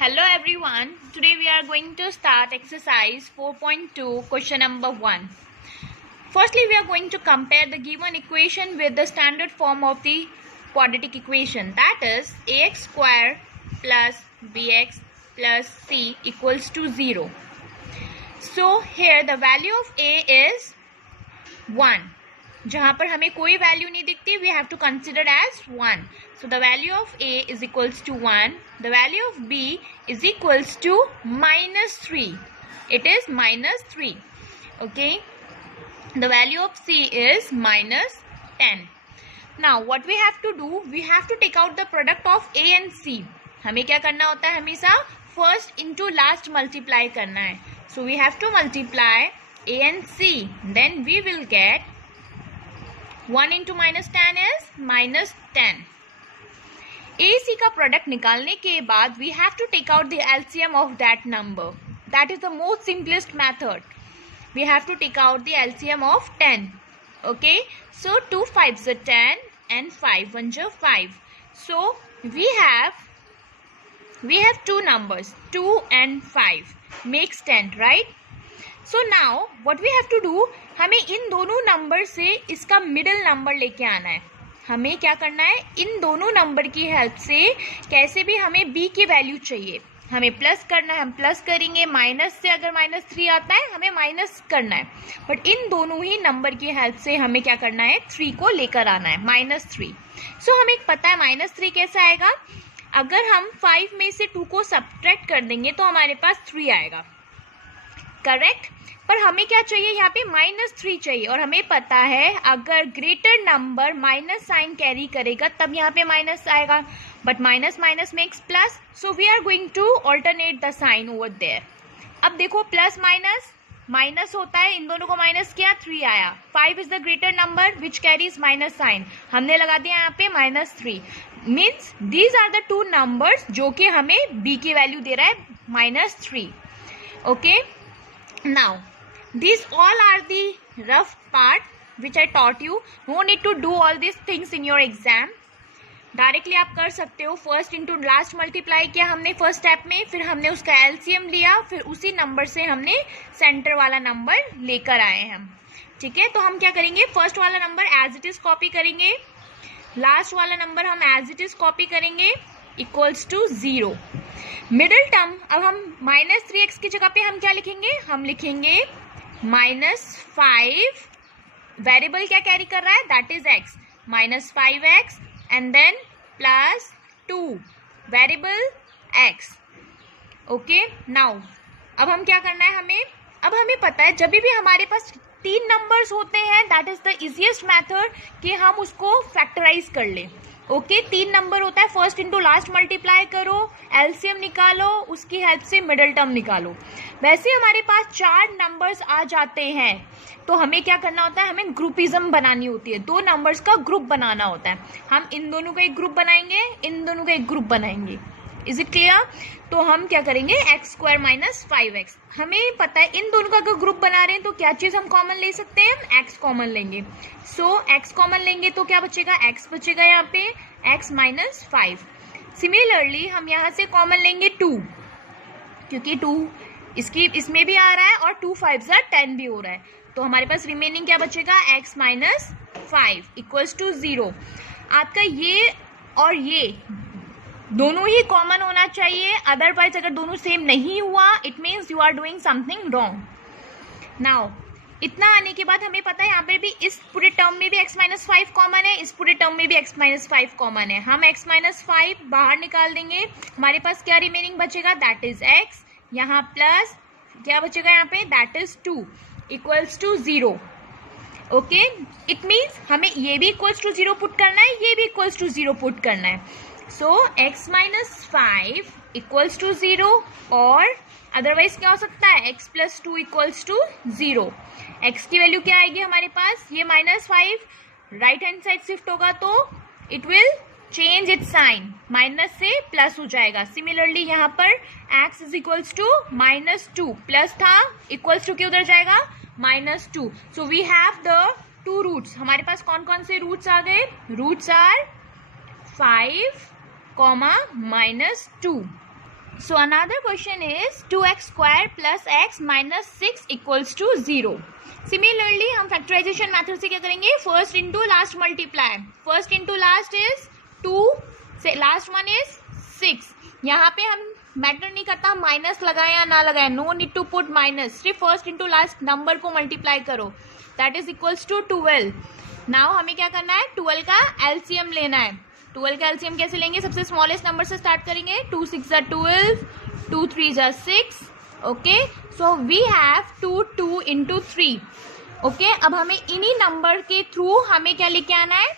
Hello everyone, today we are going to start exercise 4.2 question number 1. Firstly, we are going to compare the given equation with the standard form of the quadratic equation, that is ax square plus bx plus c equals to 0. So here the value of a is 1. जहाँ पर हमें कोई value नहीं दिखती, we have to consider as 1. So the value of A is equals to 1. The value of B is equals to minus 3. It is minus 3. Okay. The value of C is minus 10. Now what we have to do? We have to take out the product of A and C. हमें क्या करना होता है हमेशा? First into last multiply करना है. So we have to multiply A and C. Then we will get 1 into minus 10 is minus 10. AC का product निकालने के बाद we have to take out the LCM of that number. That is the most simplest method. We have to take out the LCM of 10. Okay. So 2 5s are 10 and 5 1s are 5. So we have two numbers 2 and 5 makes 10, right? So now what we have to do, हमें इन दोनों number से इसका middle number लेके आना है. हमें क्या करना है, इन दोनों नंबर की हेल्प से कैसे भी हमें b की वैल्यू चाहिए. हमें प्लस करना है, हम प्लस करेंगे. माइनस से अगर माइनस 3 आता है हमें माइनस करना है. बट इन दोनों ही नंबर की हेल्प से हमें क्या करना है, 3 को लेकर आना है, माइनस 3. सो हमें पता है माइनस 3 कैसे आएगा. अगर हम 5 में से 2 को सब्ट्रैक्ट कर देंगे तो हमारे पास 3 आएगा. करेक्ट. पर हमें क्या चाहिए, यहाँ पे माइनस 3 चाहिए. और हमें पता है अगर greater number minus sign carry करेगा तब यहाँ पे माइनस आएगा. But minus minus makes plus, so we are going to alternate the sign over there. अब देखो प्लस माइनस माइनस होता है, इन दोनों को माइनस किया 3 आया. 5 is the greater number which carries minus sign, हमने लगा दिया यहाँ पे minus 3. Means these are the two numbers जो कि हमें बी की वैल्यू दे रहा है minus 3. Okay. Now, these all are the rough part which I taught you. No need to do all these things in your exam. Directly आप कर सकते हो. फर्स्ट इंटू लास्ट मल्टीप्लाई किया हमने फर्स्ट स्टेप में, फिर हमने उसका एलसीएम लिया, फिर उसी नंबर से हमने सेंटर वाला नंबर लेकर आए हम. ठीक है. तो हम क्या करेंगे, फर्स्ट वाला number as it is copy करेंगे, लास्ट वाला नंबर हम एज इट इज कॉपी करेंगे, इक्वल्स टू 0. मिडिल टर्म अब हम माइनस 3x की जगह पे हम क्या लिखेंगे, हम लिखेंगे माइनस 5. वेरिएबल क्या कैरी कर रहा है, that is x, minus 5x and then plus 2 variable x. Okay. Now अब हम क्या करना है, हमें पता है जब भी हमारे पास 3 नंबर्स होते हैं that is the easiest method कि हम उसको फैक्टराइज कर लें. ओके. 3 नंबर होता है, फर्स्ट इंटू लास्ट मल्टीप्लाई करो, एलसीएम निकालो, उसकी हेल्प से मिडिल टर्म निकालो. वैसे हमारे पास 4 नंबर्स आ जाते हैं तो हमें क्या करना होता है, हमें ग्रुपिज्म बनानी होती है. 2 नंबर्स का ग्रुप बनाना होता है. हम इन दोनों का एक ग्रुप बनाएंगे, इन दोनों का एक ग्रुप बनाएंगे. Is it clear. तो हम क्या करेंगे, एक्स स्क्वायर माइनस 5x. हमें पता है इन दोनों का अगर ग्रुप बना रहे हैं तो क्या चीज हम कॉमन ले सकते हैं, हम x कॉमन लेंगे. सो x कॉमन लेंगे तो क्या बचेगा, x बचेगा यहाँ पे x माइनस 5. सिमिलरली हम यहाँ से कॉमन लेंगे 2, क्योंकि 2 इसमें भी आ रहा है और 2 5s are 10 भी हो रहा है. तो हमारे पास रिमेनिंग क्या बचेगा, x माइनस 5 इक्वल्स टू 0. आपका ये और ये दोनों ही कॉमन होना चाहिए, अदरवाइज अगर दोनों सेम नहीं हुआ it means you are doing something wrong. Now इतना आने के बाद हमें पता है यहाँ पे भी इस पूरे टर्म में भी x माइनस 5 कॉमन है, इस पूरे टर्म में भी x माइनस 5 कॉमन है. हम x माइनस 5 बाहर निकाल देंगे, हमारे पास क्या रिमेनिंग बचेगा, दैट इज x. यहाँ प्लस क्या बचेगा यहाँ पे, that is 2 equals to 0. Okay. It means हमें ये भी इक्वल्स टू 0 पुट करना है, ये भी इक्वल्स टू 0 पुट करना है. So x minus 5 equals to 0 और अदरवाइज क्या हो सकता है, x plus 2 equals to 0. x की वैल्यू क्या आएगी हमारे पास, ये minus 5 right hand side shift होगा तो it will change its sign, minus से प्लस हो जाएगा. सिमिलरली यहाँ पर x is equals to minus 2, plus था इक्वल्स टू के उधर जाएगा minus 2. So we have the 2 roots. हमारे पास कौन कौन से रूट्स आ गए, roots are 5, -2. So another question is 2x square plus x minus 6 equals to 0. Similarly हम फैक्टराइजेशन मेथड से क्या करेंगे, first into last multiply. First into last is 2 से लास्ट वन इज 6. यहाँ पे हम मैटर नहीं करता माइनस लगाए या ना लगाए, no need to put minus, सिर्फ फर्स्ट इंटू लास्ट नंबर को मल्टीप्लाई करो, that is equals to 12. Now हमें क्या करना है, 12 का एलसीएम लेना है. 12 का एलसीएम कैसे लेंगे, सबसे स्मॉलेस्ट नंबर से स्टार्ट करेंगे. 2 6 12, 2 3 6. Okay, so we have 2 into 3. Okay, अब हमें इन्हीं नंबर के थ्रू हमें क्या लेके आना है,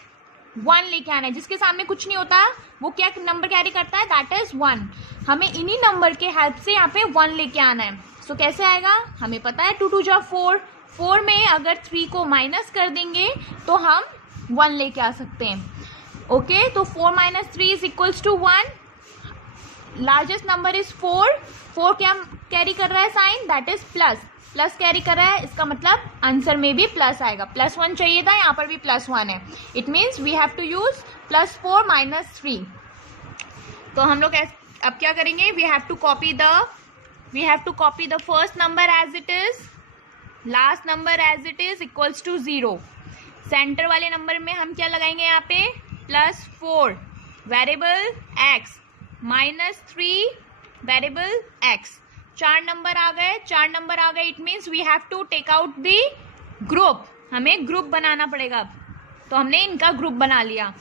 1 लेके आना है. जिसके सामने कुछ नहीं होता वो क्या नंबर कैरी करता है, दैट इज 1. हमें इन्हीं नंबर के हेल्प से यहाँ पे 1 लेके आना है. सो कैसे आएगा, हमें पता है 2 2 जा 4. 4 में अगर 3 को माइनस कर देंगे तो हम 1 लेके आ सकते हैं. ओके, तो 4 minus 3 is equals to 1. Largest number is 4. 4 क्या कैरी कर रहा है sign, that is plus. Plus carry कर रहा है, इसका मतलब आंसर में भी प्लस आएगा. +1 चाहिए था, यहाँ पर भी +1 है. It means we have to use +4 minus 3. तो हम लोग अब क्या करेंगे, we have to copy the first number as it is, last number as it is, equals to 0. Centre वाले नंबर में हम क्या लगाएंगे, यहाँ पे +4 variable x minus 3 variable x. 4 number आ गए. It means we have to take out the group. हमें ग्रुप बनाना पड़ेगा अब. तो हमने इनका ग्रुप बना लिया.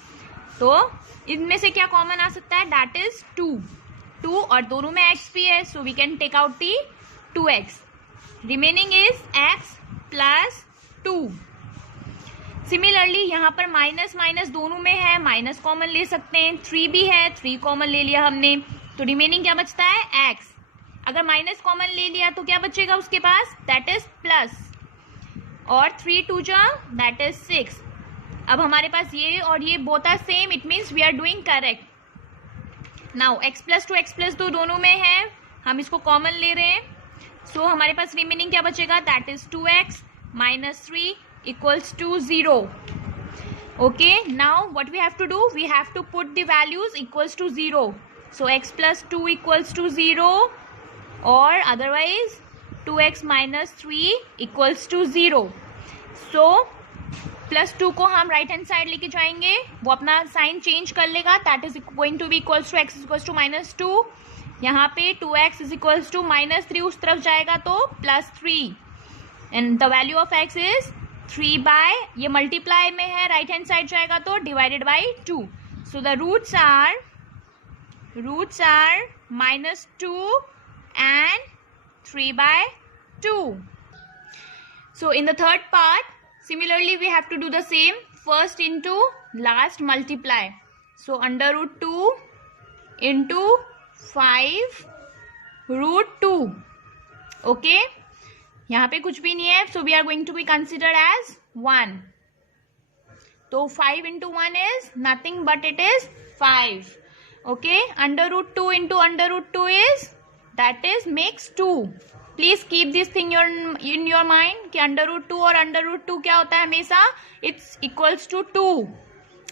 तो इनमें से क्या कॉमन आ सकता है, दैट इज 2 और दोनों में x भी है, so we can take out the 2x. Remaining is x plus 2. Similarly यहाँ पर माइनस माइनस दोनों में है, माइनस कॉमन ले सकते हैं. 3 भी है, 3 कॉमन ले लिया हमने, तो रिमेनिंग क्या बचता है, x. अगर माइनस कॉमन ले लिया तो क्या बचेगा उसके पास, दैट इज प्लस. और 3 2 जा दैट इज 6. अब हमारे पास ये और ये both are same, it means we are doing correct. Now x plus 2 x plus 2 दोनों में है, हम इसको कॉमन ले रहे हैं. सो हमारे पास रिमेनिंग क्या बचेगा, that is 2x minus 3 equals to 0. Okay, now what we have to do, we have to put the values equals to 0. So x plus 2 equals to 0 और otherwise 2x minus 3 equals to 0. So +2 को हम right hand side लेके जाएंगे, वो अपना sign change कर लेगा, that is going to be equals to x equals to -2. यहाँ पे 2x इज इक्वल्स टू -3 उस तरफ जाएगा तो +3 and the value of x is 3 by, ये मल्टीप्लाई में है, राइट हैंड साइड जाएगा तो divided by 2. So the roots are -2 and 3 by 2. So in the third part, similarly we have to do the same, first into last multiply. So under root 2 into 5 root 2. Okay, यहाँ पे कुछ भी नहीं है, so we are going to be considered as 1. तो 5 into 1 is nothing but it is 5. Okay, under root 2 into under root 2 is, that is makes 2. Please keep this thing in your mind कि under root 2 और under root 2 क्या होता है हमेशा, it's equals to 2.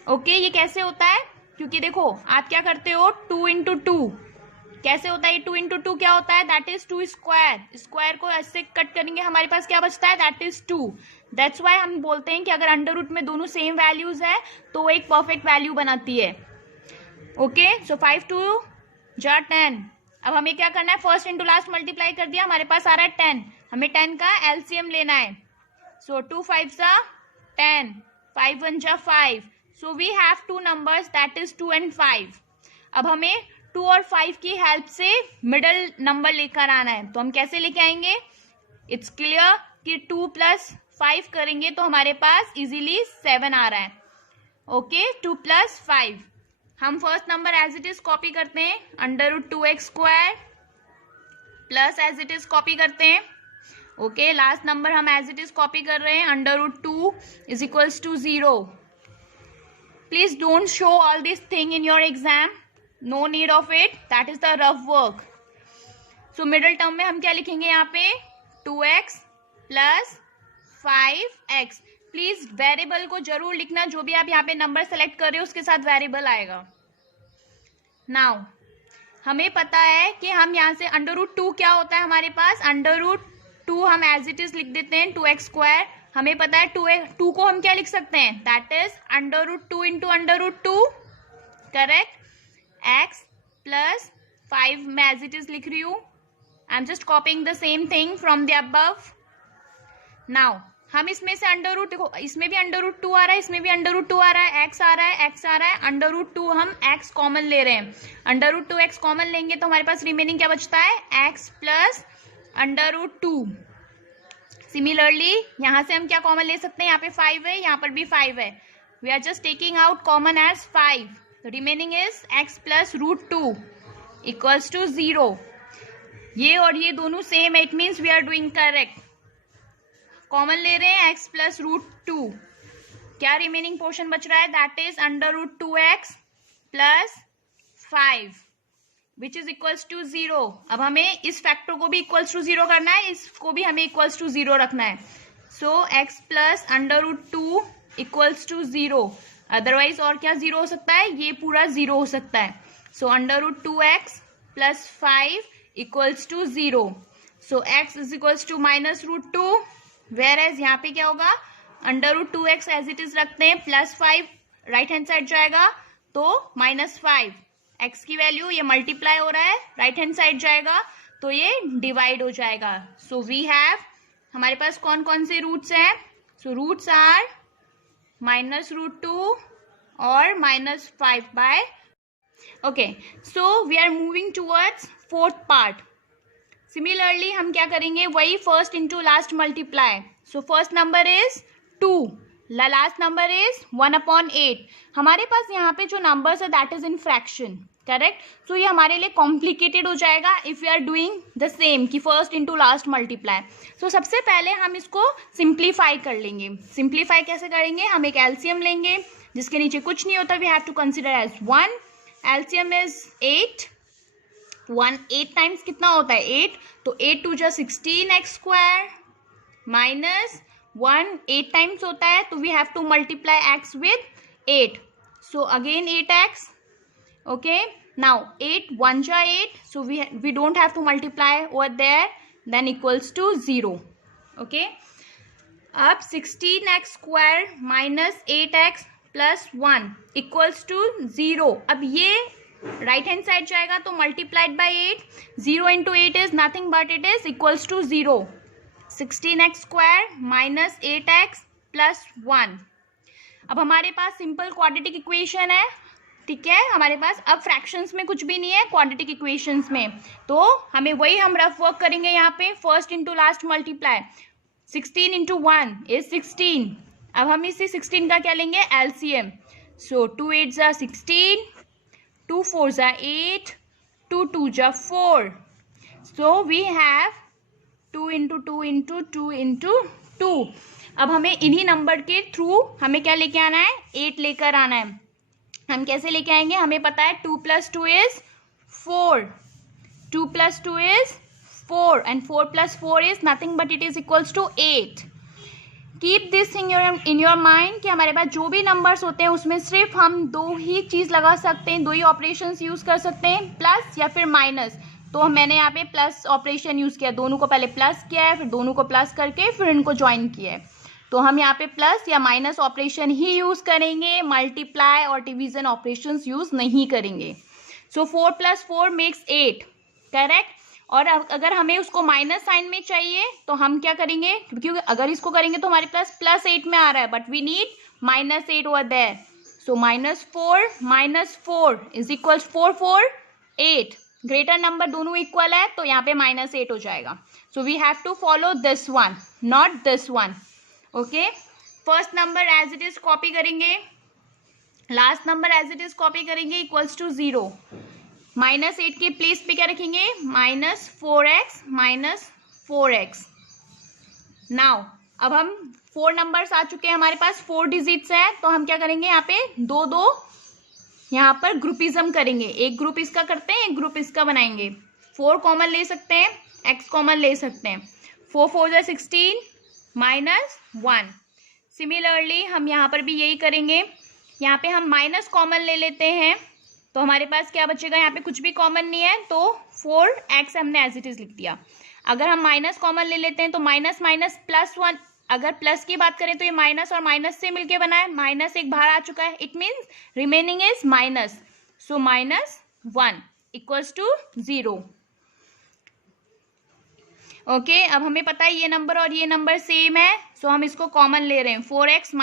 Okay, ये कैसे होता है, क्योंकि देखो आप क्या करते हो, 2 into 2 कैसे होता है, 2 into 2 क्या होता है, that is 2 स्क्वायर. स्क्वायर को ऐसे कट करेंगे, हमारे पास क्या बचता है, that is 2. That's why हम बोलते हैं कि अगर अंडर रूट में दोनों सेम वैल्यूज है तो वो एक परफेक्ट वैल्यू बनाती है. ओके, सो 5 2 जा 10. अब हमें क्या करना है, फर्स्ट इंटू लास्ट मल्टीप्लाई कर दिया, हमारे पास आ रहा है 10. हमें 10 का एलसीएम लेना है. सो 2 5 जा 10, 5 1 जा 5. So we have 2 numbers that is 2 and 5. अब हमें 2 और 5 की हेल्प से मिडल नंबर लेकर आना है. तो हम कैसे लेके आएंगे, इट्स क्लियर कि 2 + 5 करेंगे तो हमारे पास इजीली 7 आ रहा है. ओके, 2 + 5. हम first number as it is copy करते हैं, under root 2x square plus as it is copy करते हैं. ओके, लास्ट नंबर हम एज इट इज कॉपी कर रहे हैं, under root 2 is equals to 0. Please don't show all this thing in your exam, no need of it, that is the rough work. So middle term में हम क्या लिखेंगे, यहाँ पे 2x + 5x. प्लीज वेरिएबल को जरूर लिखना, जो भी आप यहाँ पे नंबर सेलेक्ट कर रहे हो उसके साथ वेरिएबल आएगा. नाउ हमें पता है कि हम यहाँ से √2 क्या होता है हमारे पास, √2 हम एज इट इज लिख देते हैं 2x²। हमें पता है 2 को हम क्या लिख सकते हैं, that is √2 into √2, correct. x plus 5 मैं एज इट इज लिख रही हूँ, I am just copying the same thing from the above. Now हम इसमें से देखो इसमें भी √2 आ रहा है, इसमें भी √2 आ रहा है, x आ रहा है, x आ रहा है, √2 हम x कॉमन ले रहे हैं, √2x कॉमन लेंगे तो हमारे पास रिमेनिंग क्या बचता है, x प्लस √2। सिमिलरली यहाँ से हम क्या कॉमन ले सकते हैं, यहाँ पे 5 है, यहाँ पर भी 5 है, we are just taking out common as 5, remaining is x plus √2 equals to 0। ये और ये दोनों सेम है, it means we are doing correct. Common ले रहे हैं x प्लस √2, क्या रिमेनिंग पोर्शन बच रहा है, that is √2x plus 5 which is equals to 0। अब हमें इस फैक्टर को भी इक्वल्स टू 0 करना है, इसको भी हमें इक्वल्स टू 0 रखना है। So x plus √2 equals to 0, otherwise और क्या 0 हो सकता है, ये पूरा 0 हो सकता है। So √2x plus 5 equals to 0। So x is equals to -√2, whereas यहाँ पे क्या होगा, √2x एज इट इज रखते हैं, प्लस 5 राइट हैंड साइड जाएगा तो -5, x की वैल्यू ये मल्टीप्लाई हो रहा है, राइट हैंड साइड जाएगा तो ये डिवाइड हो जाएगा। सो वी हैव, हमारे पास कौन कौन से रूट्स हैं, सो रूट्स आर -√2 और -5 by, okay. So we are moving towards fourth part. Similarly हम क्या करेंगे, वही first into last multiply. So first number is 2, last number is 1/8। हमारे पास यहाँ पे जो नंबर्स है that is in fraction, correct. So ये हमारे लिए कॉम्प्लिकेटेड हो जाएगा if we are doing the same कि first into last multiply. So सबसे पहले हम इसको सिंप्लीफाई कर लेंगे। सिंप्लीफाई कैसे करेंगे, हम एक एलसीएम लेंगे जिसके नीचे कुछ नहीं होता, we have to consider as 1, LCM is 8, 8 times कितना होता है 8, तो 8 2 जा 16x² माइनस 1 8 टाइम्स होता है, तो we have to multiply x with 8, so again 8x, okay. Now 8 1 जा 8, so we don't have to multiply over there, then equals to 0, okay. अब 16x² minus 8x plus 1 equals to 0। अब ये right hand side जाएगा तो multiplied by 8, 0 into 8 is nothing but it is equals to 0, 16x² minus 8x plus 1। अब हमारे पास simple quadratic equation है, ठीक है, हमारे पास अब फ्रैक्शंस में कुछ भी नहीं है क्वाड्रेटिक इक्वेशंस में, तो हमें वही हम रफ वर्क करेंगे यहाँ पे, first into last multiply, 16 into 1 is 16। अब हम इसी 16 का क्या लेंगे, एलसीएम। सो 2 8 जा 16, 2 4 जा 8, 2 2 जा 4, so we have 2 into 2 into 2 into 2। अब हमें इन्हीं नंबर के थ्रू हमें क्या लेके आना है, 8 लेकर आना है। हम कैसे लेके आएंगे, हमें पता है 2 + 2 is 4, 2 + 2 is 4 and 4 + 4 is nothing but it is equals to 8। Keep this thing in your mind कि हमारे पास जो भी नंबर्स होते हैं उसमें सिर्फ हम दो ही चीज़ लगा सकते हैं, दो ही ऑपरेशंस यूज़ कर सकते हैं, प्लस या फिर माइनस। तो मैंने यहाँ पे प्लस ऑपरेशन यूज़ किया, दोनों को पहले प्लस किया है, फिर दोनों को प्लस करके फिर इनको ज्वाइन किया है। तो हम यहाँ पे प्लस या माइनस ऑपरेशन ही यूज़ करेंगे, मल्टीप्लाई और डिवीजन ऑपरेशंस यूज़ नहीं करेंगे। सो 4 + 4 मेक्स 8, करेक्ट। और अगर हमें उसको माइनस साइन में चाहिए तो हम क्या करेंगे, क्योंकि अगर इसको करेंगे तो हमारे पास +8 में आ रहा है, but we need -8 over there. So -4 - 4 is equals 4 4 8, greater number दोनों इक्वल है तो यहाँ पे -8 हो जाएगा। So we have to follow this one, not this one, okay. First number as it is copy करेंगे, last number as it is copy करेंगे, equals to 0। -8 के प्लेस पे क्या रखेंगे, -4x - 4x। नाउ अब हम 4 नंबर्स आ चुके हैं हमारे पास, 4 डिजिट्स हैं, तो हम क्या करेंगे, यहाँ पे 2 यहाँ पर ग्रुपिज्म करेंगे, एक ग्रुप इसका करते हैं, एक ग्रुप इसका बनाएंगे। 4 कॉमन ले सकते हैं, x कॉमन ले सकते हैं, 4 4 जा 16 -1। सिमिलरली हम यहाँ पर भी यही करेंगे, यहाँ पे हम माइनस कॉमन ले लेते हैं, तो हमारे पास क्या बचेगा, यहाँ पे कुछ भी कॉमन नहीं है, तो 4x हमने एज इट इज लिख दिया। अगर हम माइनस कॉमन ले लेते हैं तो माइनस माइनस प्लस 1, अगर प्लस की बात करें तो ये माइनस और माइनस से मिलके बना है, माइनस एक बाहर आ चुका है, it means remaining is minus, so -1 equals to 0। Okay, अब हमें पता है ये नंबर और ये नंबर सेम है, सो हम इसको कॉमन ले रहे हैं, 4x -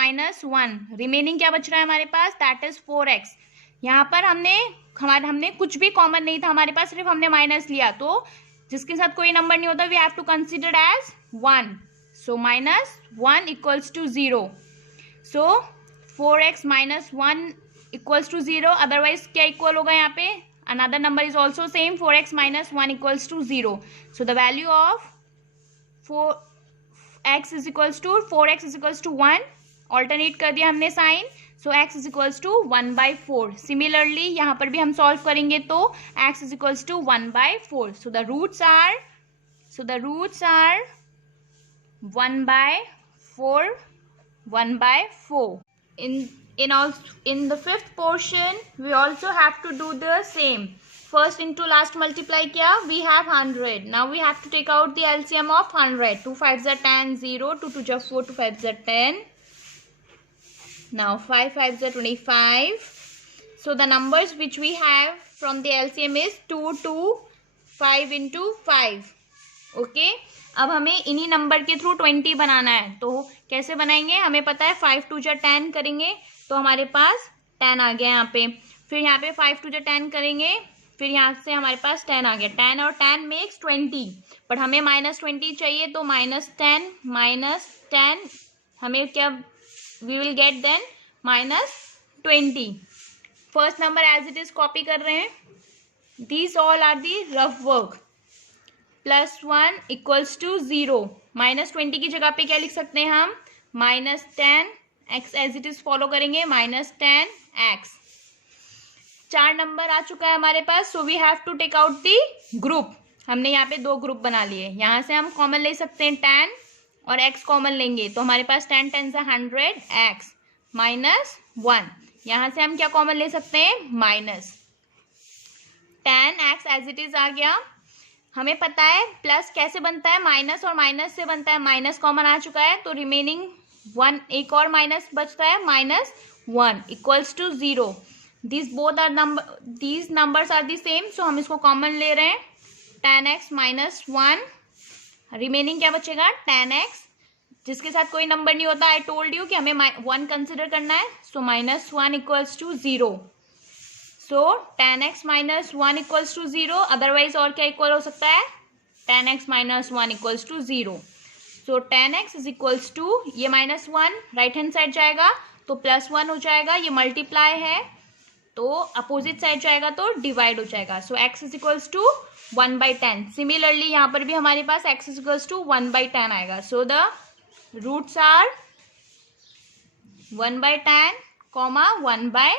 1, रिमेनिंग क्या बच रहा है हमारे पास, दैट इज 4x। यहाँ पर हमने कुछ भी कॉमन नहीं था हमारे पास, सिर्फ हमने माइनस लिया, तो जिसके साथ कोई नंबर नहीं होता we have to consider as 1, so -1 equals to 0। So 4x - 1 equals to 0, otherwise क्या इक्वल होगा यहाँ पे, another number is also same, 4x - 1 equals to 0. So the value of 4x is equals to 1, alternate कर दिया हमने sign, so x is equals to 1/4. Similarly यहाँ पर भी हम सॉल्व करेंगे तो x is equals to 1/4. So the roots are 1/4, 1/4. In the fifth portion we also have to do the same. First into last multiply किया, we have 100. Now we have to take out the LCM of 100. 2 5s are 10, 0, 2 2s are 4, 2 5s are 10. Now 5 5s are 25. So the numbers which we have from the LCM is 2 2 5 into 5. Okay, अब हमें इन्हीं number के through 20 बनाना है, तो कैसे बनाएंगे, हमें पता है 5 2 10 करेंगे तो हमारे पास 10 आ गया यहाँ पे, फिर यहाँ पे 5 2 10 करेंगे, फिर यहाँ से हमारे पास 10 आ गया, 10 और 10 मेक्स 20, बट हमें -20 चाहिए, तो -10 हमें क्या we will get then -20। First number as it is copy कर रहे हैं, these all are the rough work. +1 equals to 0, -20 की जगह पे क्या लिख सकते हैं हम, -10 x as it is follow करेंगे, -10x। 4 नंबर आ चुका है हमारे पास, so we have to take out the group. हमने यहाँ पे 2 ग्रुप बना लिए, यहाँ से हम कॉमन ले सकते हैं 10 और x कॉमन लेंगे, तो हमारे पास 10 10 से 100x -1। यहाँ से हम क्या कॉमन ले सकते हैं, -10x एज इट इज आ गया। हमें पता है प्लस कैसे बनता है, माइनस और माइनस से बनता है, माइनस कॉमन आ चुका है, तो रिमेनिंग 1 एक और माइनस बचता है, -1 equals to 0। These numbers are the same, so हम इसको कॉमन ले रहे हैं, 10x - 1, रिमेनिंग क्या बचेगा 10x, जिसके साथ कोई नंबर नहीं होता, आई टोल्ड यू कि हमें 1 कंसिडर करना है, so -1 equals to 0। So 10x - 1 equals to 0, otherwise और क्या इक्वल हो सकता है, 10x - 1 equals to 0। So 10x is equals to, ये -1 राइट हैंड साइड जाएगा तो +1 हो जाएगा, ये मल्टीप्लाई है तो अपोजिट साइड जाएगा तो डिवाइड हो जाएगा, so x is equals to 1/10। Similarly यहाँ पर भी हमारे पास x इज इक्वल्स टू 1/10 आएगा, सो द रूट्स आर 1/10, 1/10